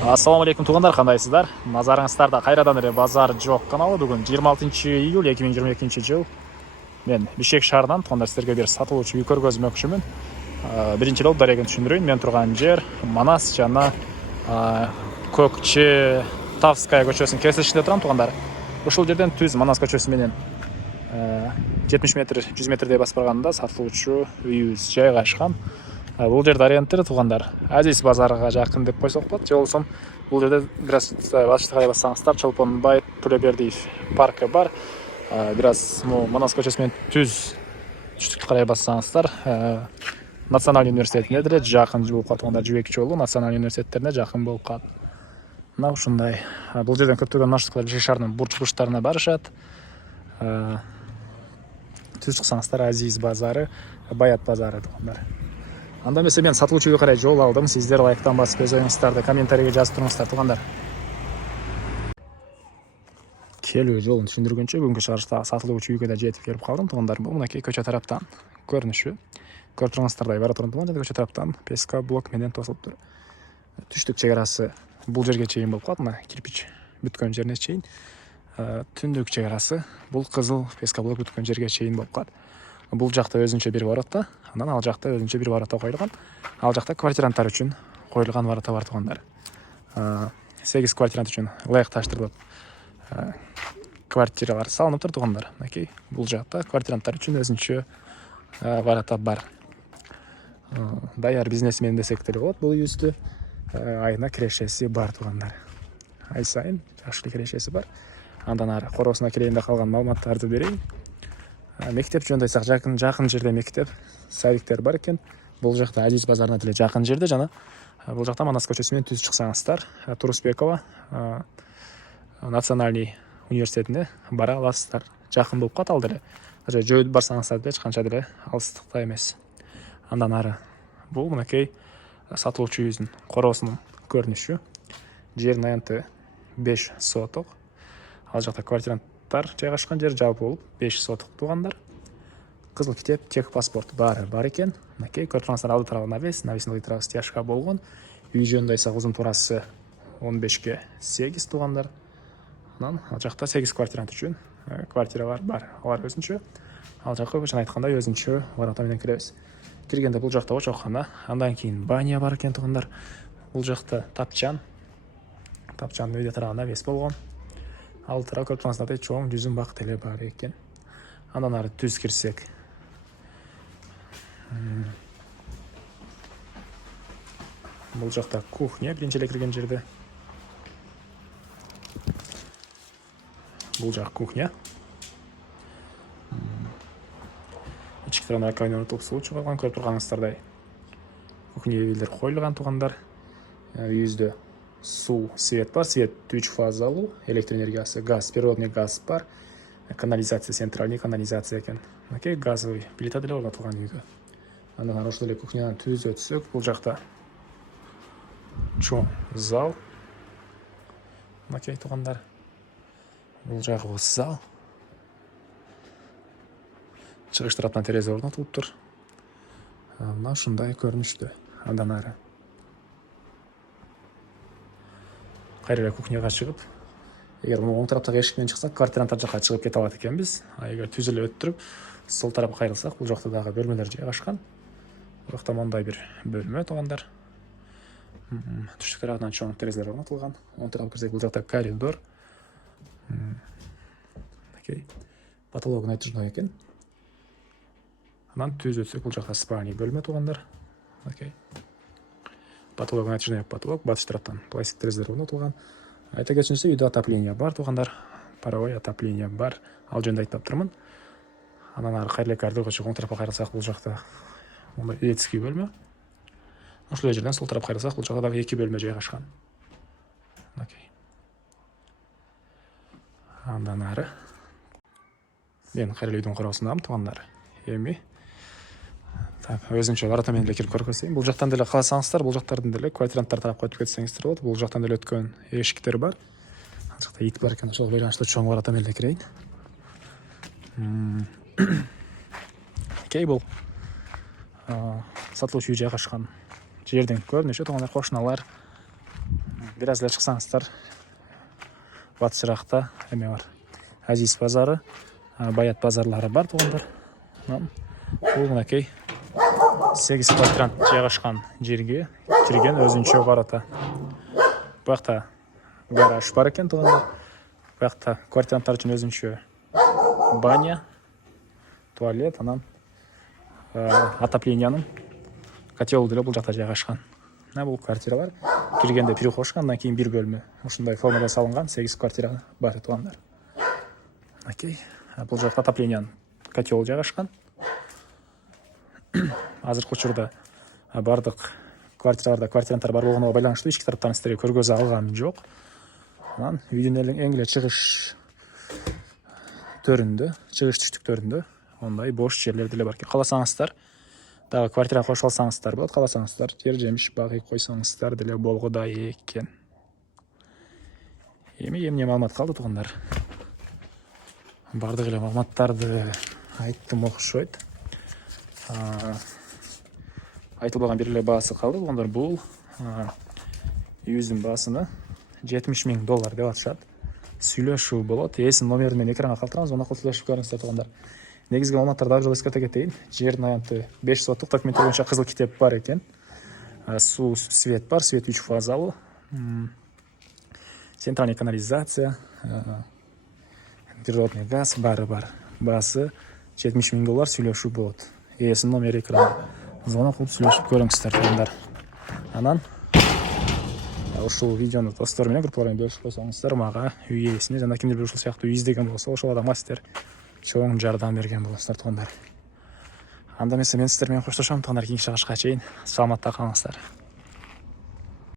Ассаламу алейкум туугандар, кандайсыздар? Назарыңыздарда кайрадан эле базар жок каналы. Бүгүн 26 июль 2022 жыл. Мен Бишкек шаарынан туугандар сиздерге бир сатылуучу үй көргөзмөкчүмүн. Биринчиден дарегин түшүндүрөйүн. Мен турган жер Манас жана Көкче Тавская көчөсүнүн кесишинде турам туугандар. Ушул жерден түз Манас көчөсү менен 70 метр, 100 метрдей басып барганда сатылуучу үйүбүз жайгашкан. Бул жерде ориентир туугандар Азиз базарга жакын деп койсок болот. Же болбосо бул жерде бир аз башты карай бассаңыздар Чолпонбай Төлөбердиев паркы бар. Бир аз Манас көчөсү менен түз түштүктү карай бассаңыздар Националдык университетине деле жакын болуп калат туугандар. Жибек жолу националдык университеттерине жакын болуп калат. Мына ушундай. Бул жерден көптөгөн маршруткалар Бишкек шаарынын бурчтарына барышат. Түз чыксаңыздар Азиз базары, Баят базары туугандар. Анда эмесе мен сатылуучу үйгө карай жол алдым. Сиздер лайктан басып өз оюңуздарды комментарийге жазып туруңуздар туугандар. Келүү жолун түшүндүргөнчө бүгүнкү чыгарышта сатылуучу үйгө да жетип келип калдым туугандар. Бул мынакей көчө тараптан көрүнүшү. Көрүп туруңуздардай бара турган тууган көчө тараптан ПСК блок менен тосулуптур. Түштүк чек арасы бул жерге чейин болуп калат. Мына кирпич бүткөн жерине чейин. Түндүк чек арасы бул кызыл ПСК блок бүткөн жерге чейин болуп калат. Бул жакта өзүнчө бир ворота, анан ал жакта өзүнчө бир ворота коюлган. Ал жакта квартиранттар үчүн коюлган ворота бар туугандар. 8 квартирант үчүн ылайыкташтырылып квартиралар салыныптыр туугандар. Мынакей бул жакта квартиранттар үчүн өзүнчө ворота бар. Даяр бизнесмен десек деле болот бул үйүздү. Айына кирешеси бар туугандар. Ай сайын жакшы кирешеси бар. Андан ары короосуна кирейин да калган маалыматтарды берейин. Мектеп жөндөйсак жакын жерде мектеп, садиктер бар экен. Бул жакта Азиз базарына деле жакын жерде жана бул жакта Манас көчөсү менен түз чыксаңыздар Турусбекова националдык университетине бара аласыздар. Жакын болуп калат ал деле. Жөөдө барсаңыздар деле эч канча деле алыстыкта эмес. Андан ары бул мынакей сатылуучу үйүбүздүн короосунун көрүнүшү. Жердин аянты 5 соток. Ал жакта квартиранттар жайгашкан жер жалпы болуп 5 соток туугандар. Кызыл китеп, тех паспорт баары бар экен. Мынакей көрүп тургансыздар алды тарабы навесный тарабы стяжка болгон. Үй жөндөйсак узун туурасы 15ке 8 туугандар. Анан ал жакта 8 квартирант үчүн квартиралар бар. Алар өзүнчө. Ал жакка жана айткандай өзүнчө ворота менен киребиз. Киргенде бул жакта очоккана, андан кийин баня бар экен туугандар. Бул жакта тапчан үйдө тарабы навес болгон. Ал тарап көрүп тургансыздардай чоң жүзүм бак деле бар экен. Андан ары түз кирсек. Бул жакта кухня биринчи эле кирген жерде. Бул жак кухня. Ички тарабына раковина орнотулуп суу чыгарылган, көрүп турганыңыздардай. Кухня үйлөр коюлган туугандар. Үйүздө суу, свет бар, свет 3 фазалуу, электр энергиясы, газ, природный газ бар. Канализация, центральный канализация экен. Мынакей газовый плита деле орнотулган үйгө. Андан ары ошол эле кухнядан түз өтсөк, бул жакта чоң зал. Мынакей туугандар. Бул жагыбыз зал. Чыгыш тараптан терезе орнотулуптур. Мына ушундай көрүнүштө. Андан ары кайра эле кухняга чыгып, эгер оң тараптагы эшик менен чыксак, квартиранттар жакка чыгып кете алат экенбиз. Эгер түз эле өттүрүп, сол тарапка кайрылсак, бул жакта дагы бөлмөлөр жайгашкан. Бул жакта мондай бир бөлмө туугандар. Түштүк тарабынан чоң терезелер орнотулган. Оң тарапка кирсек, бул жакта коридор. Окей. Потолок натяжной экен. Анан түз өтсөк, бул жакта спальный бөлмө туугандар. Окей. Потолок натяжной потолок, батыш тараптан пластик терезелер орнотулган. Айта кетсеңиздер, үйдө отопление бар туугандар. Паровой отопление бар. Ал жөнүндө айтып таптырмын. Анан ары кайра эле коридорго чыгып, оң тарапка кайрылсак, бул жакта мондай детский бөлмө. Ошол жерден сол тарапка кайрылсак, бул жакта дагы 2 бөлмө жайгашкан. Окей. Андан ары мен кайра эле үйдүн короосундамын туугандар. Эми өзүнчө ворота менен эле кирип көрсөтөйүн. Бул жактан деле кааласаңыздар, бул жактардын деле квартиранттар тарапка өтүп кетсеңиздер болот. Бул жактан деле өткөн эшиктер бар. Ал жакта ит бар экен, ошол байланыштуу чоң ворота менен эле кирейин. Окей, бул сатылуучу үй жайгашкан жердин көрүнүшү туугандар. Кошуналар бир аз эле чыксаңыздар батыш жакта эме бар, Азиз базары, Баят базарлары бар туугандар. Бул мынакей 8 квартирант жайгашкан жерге кирген өзүнчө ворота. Буякта гараж бар экен туугандар. Буякта квартиранттар үчүн өзүнчө баня, туалет, анан отоплениянын котел деле бул жакта жайгашкан. Бул квартиралар киргенде перехожка, андан кийин бир бөлмө ушундай формада салынган 8 квартира бар туугандар. Окей. Бул жакта отоплениянын котел жайгашкан. Азыркы учурда бардык квартираларда квартиранттар бар болгонуна байланыштуу ички тараптан сиздерге көргөзө алгам жок. Анан видеонун эң эле чыгыш төрүндө, чыгыш түштүктөрүндө ондай бош жерлер деле бар экен. Кааласаңыздар дагы квартира кошуп алсаңыздар болот, кааласаңыздар жер жемиш багый койсоңуздар деле болгодай экен. Эмне маалымат калды туугандар? Бардык эле маалыматтарды айттым окшойт. Айтылбаган бир эле баасы калды туугандар. Бул үйүздүн баасыны $70,000 деп атышат. Сүйлөшүү болот. Эсин номерин мен экранга калтырабыз, онда сүйлөшүп көрүңүздөр туугандар. Негизги маалыматтарды дагы жолу эскерте кетейин. Жердин аянты 5 соттук документтер боюнча кызыл китеп бар экен. Суу, свет бар, свет 3 фазалуу. Центральный канализация, природный газ баары бар. Баасы $70,000 сүйлөшүү болот. Эсин номери экранга. Звонок кылып сүйлөшүп көрүңүздөр туугандар. Анан ушул видеону достор менен группалар менен бөлүшүп койсоңуздар, мага үй ээсине жана кимдир ушул сыяктуу үй издеген болсо, ошол адамга сиздер чоң жардам берген болосуздар туугандар. Анда эмесе мен сиздер менен коштошом туугандар, кийинки чыгышка чейин саламатта калыңыздар.